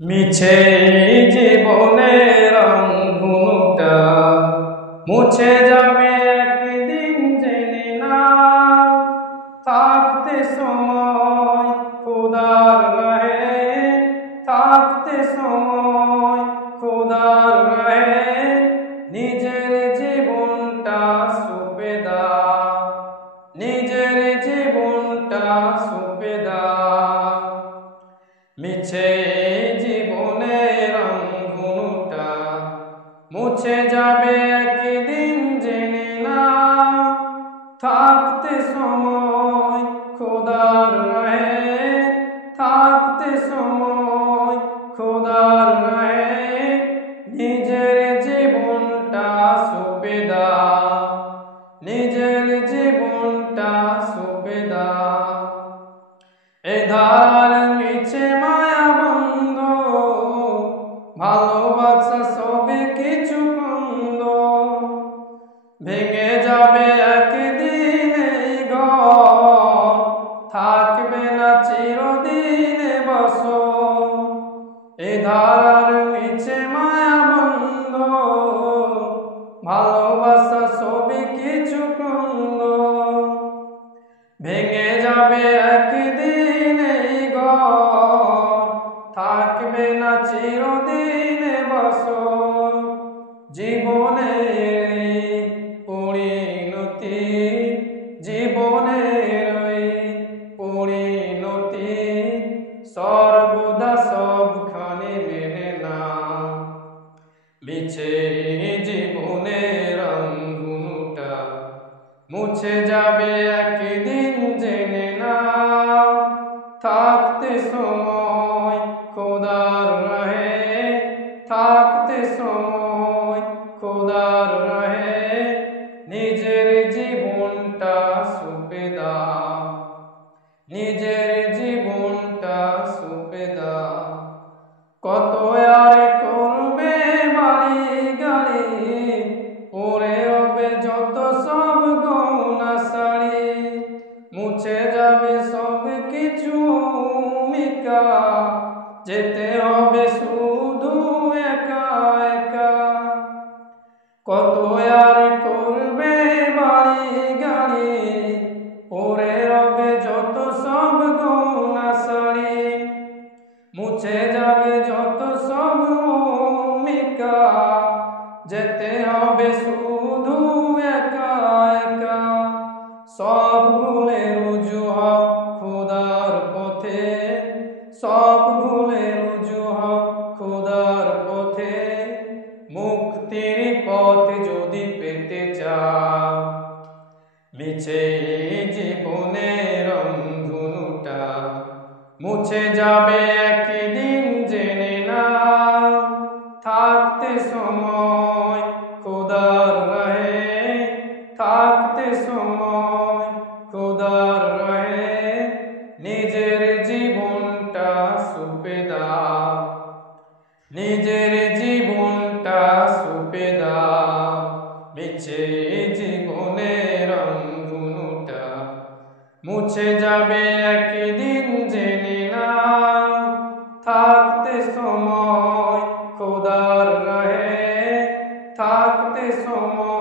মিছে জীবনের রংধনুটা মুছে যাবে একদিন জেনে না। থাকতে সময় খোদার রাহে, থাকতে সময় খোদার রাহে, নিজের জীবনটা সঁপে দাও, নিজের জীবনটা সঁপে দাও। মিছে জীবনের রংধনুটা মুছে যাবে একদিন জেনে না। থাকতে সময় খোদার রাহে, থাকতে সময় খোদার রাহে, নিজের জীবনটা সঁপে দাও, নিজের জীবনটা সঁপে দাও। এ ধারার মিছে মায়া বন্ধ, ভালোবাসা সবে কিছু বন্ধ, ভেঙে যাবে একদিন এই ঘর, থাকবে না চিরদিন বসর। এ ধারার মিছে মায়া বন্ধ, ভালোবাসা সবে কিছু বন্ধ, ভেঙে যাবে একদিন এই ঘর, থাকবে না চিরদিন বসর। জীবনের পরিণতি, জীবনের পরিণতি সর্বদা সবখানে মেনে না। মিছে জীবনের রংধনুটা মুছে যাবে একদিন জেনে না। থাকতে সময় খোদার রাহে, থাকতে সময় খোদার রাহে, নিজের জীবনটা সঁপে দাও, নিজের জীবনটা সঁপে দাও। কত আর করবে বাড়ি গাড়ি, পরে হবে যত সব গহনা শাড়ি, মুছে যাবে সব কিছু মিকা, যেতে হবে শুধু একা একা। কত আর করবে বাড়ি গাড়ি, পরে হবে যত সব গহনা শাড়ি, মুছে যাবে যত সব মিকা, যেতে হবে শুধু একা একা। সব ভুলে রুজু হও খোদার পথে, সব ভুলে রুজু হও খোদার পথে, মুক্তির পথ যদি পেতে চাও। মিছে জীবনের রংধনুটা মুছে যাবে একদিন জেনে না। থাকতে সময় খোদার রাহে, থাকতে সময় খোদার রাহে, নিজের জীবনটা সঁপে দাও, নিজের জীবনটা সঁপে দাও। মিছে জীবনের রংধনুটা মুছে যাবে একদিন জেনে না। থাকতে সময় খোদার রাহে, থাকতে সময়